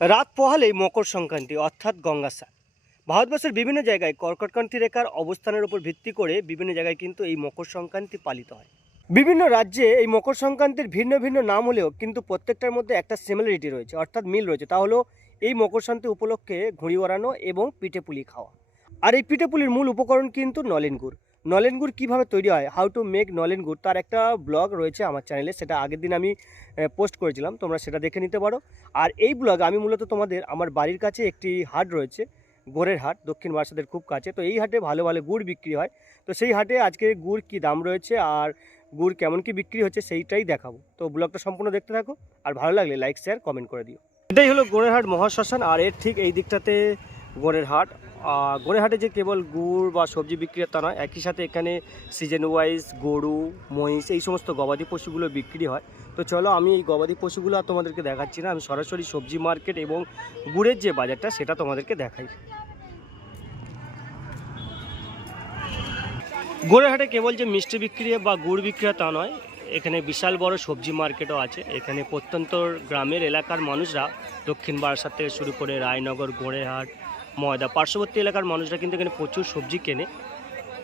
রাত পোহালেই মকর সংক্রান্তি, অর্থাৎ গঙ্গাসার ভারতবর্ষের বিভিন্ন জায়গায় কর্কটক্রান্তি রেখার অবস্থানের উপর ভিত্তি করে বিভিন্ন জায়গায় কিন্তু এই মকর সংক্রান্তি পালিত হয়। বিভিন্ন রাজ্যে এই মকর সংক্রান্তির ভিন্ন ভিন্ন নাম হলেও কিন্তু প্রত্যেকটার মধ্যে একটা সিমিলারিটি রয়েছে, অর্থাৎ মিল রয়েছে। তা হলো, এই মকর সংক্রান্তি উপলক্ষে ঘুড়ি ওড়ানো এবং পিঠে পুলি খাওয়া। আর এই পিঠে পুলির মূল উপকরণ কিন্তু নলেন গুড়। নলেন গুড় কীভাবে তৈরি হয়? হাউ টু মেক নলেন গুড় তার একটা ব্লগ রয়েছে আমার চ্যানেলে সেটা আগের দিন আমি পোস্ট করেছিলাম, তোমরা সেটা দেখে নিতে পারো। আর এই ব্লগ আমি মূলত তোমাদের, আমার বাড়ির কাছে একটি হাট রয়েছে গোড়ের হাট, দক্ষিণ বারাসাতের খুব কাছে। তো এই হাটে ভালো ভালো গুড় বিক্রি হয়। তো সেই হাটে আজকে গুড় কি দাম রয়েছে আর গুড় কেমন কি বিক্রি হচ্ছে সেইটাই দেখাবো। তো ব্লগটা সম্পূর্ণ দেখতে থাকো, আর ভালো লাগলে লাইক শেয়ার কমেন্ট করে দিও। এটাই হলো গোড়ের হাট মহাশ্মশান, আর এর ঠিক এই দিকটাতে গোড়ের হাট। আর গোড়ের হাটে যে কেবল গুড় বা সবজি বিক্রেতা নয়, একই সাথে এখানে সিজন ওয়াইজ গরু, মহিষ, এই সমস্ত গবাদি পশুগুলো বিক্রি হয়। তো চলো আমি এই গবাদি পশুগুলো আর তোমাদেরকে দেখাচ্ছি না, আমি সরাসরি সবজি মার্কেট এবং গুড়ের যে বাজারটা, সেটা তোমাদেরকে দেখাই। গোড়ের হাটে কেবল যে মিষ্টি বিক্রি বা গুড় বিক্রি হয় তা নয়, এখানে বিশাল বড় সবজি মার্কেটও আছে। এখানে প্রত্যন্ত গ্রামের এলাকার মানুষরা দক্ষিণ বারাসাত থেকে শুরু করে রায়নগর গোড়েহাট ময়দা। পার্শ্ববর্তী এলাকার মানুষরা কিন্তু এখানে প্রচুর সবজি কেনে।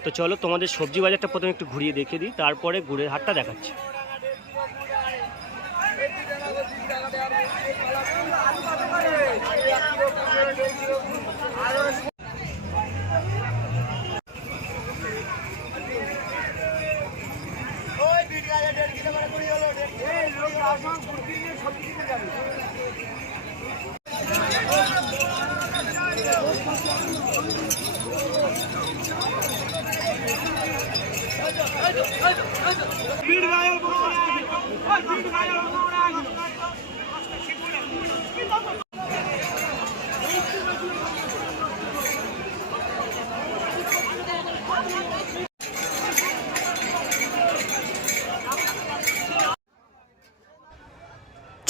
তো চলো তোমাদের সবজি বাজারটা প্রথমে একটু ঘুরিয়ে দেখে দিই, তারপরে গুড়ের হাটটা দেখাচ্ছি। ভিড় গায়ের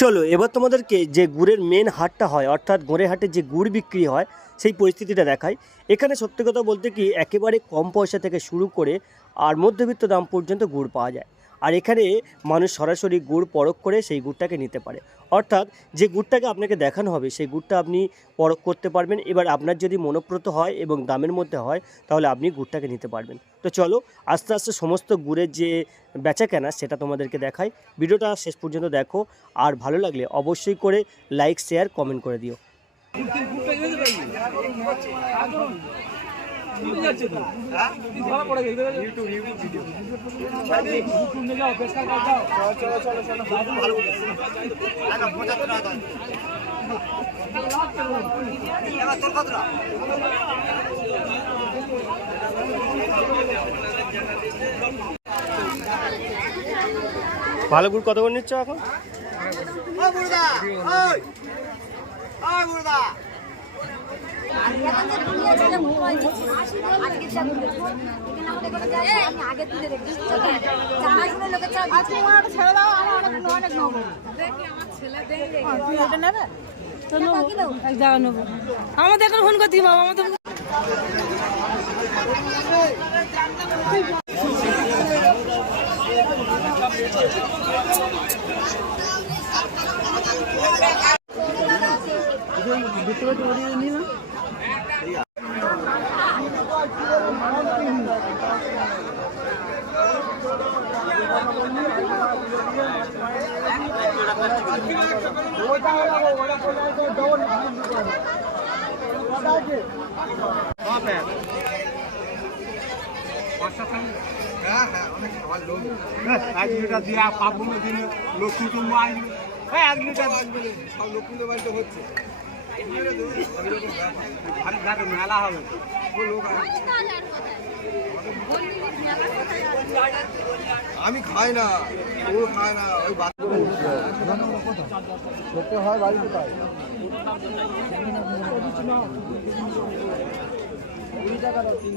চলো, এবার তোমাদেরকে যে গুড়ের মেন হাটটা হয়, অর্থাৎ গোড়ে হাটে যে গুড় বিক্রি হয়, সেই পরিস্থিতিটা দেখায় এখানে সত্যি কথা বলতে কি, একেবারে কম পয়সা থেকে শুরু করে আর মধ্যবিত্ত দাম পর্যন্ত গুড় পাওয়া যায়। আর এখানে মানুষ সরাসরি গুড় পরখ করে সেই গুড়টাকে নিতে পারে। অর্থাৎ যে গুড়টাকে আপনাকে দেখানো হবে, সেই গুড়টা আপনি পরখ করতে পারবেন। এবার আপনার যদি মনোপ্রত হয় এবং দামের মধ্যে হয়, তাহলে আপনি গুড়টাকে নিতে পারবেন। তো চলো, আস্তে আস্তে সমস্ত গুড়ের যে বেচা কেনা সেটা তোমাদেরকে দেখাই। ভিডিওটা শেষ পর্যন্ত দেখো। আর ভালো লাগলে অবশ্যই করে লাইক, শেয়ার, কমেন্ট করে দিও। ভালো গুড় কত করে নিচ্ছ এখন? আমাদের এখন ফোন করতে বাবা আমাদের এক লিটার দিয়া পাপুনের দিনে লক্ষ্মী কুম্ভ আসবে এক লিটার লক্ষ্মী বাড়িতে হচ্ছে। মেলা হবে আমি খাই না, ও খায় না, ওই বাচ্চা হয় বাড়িতে কোথায় কুড়ি টাকা তিন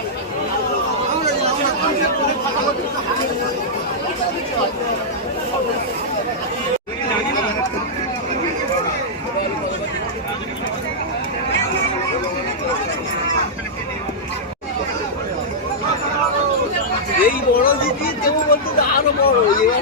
এই বড় দিদি দেবো বলতে তো আরও বড় এবার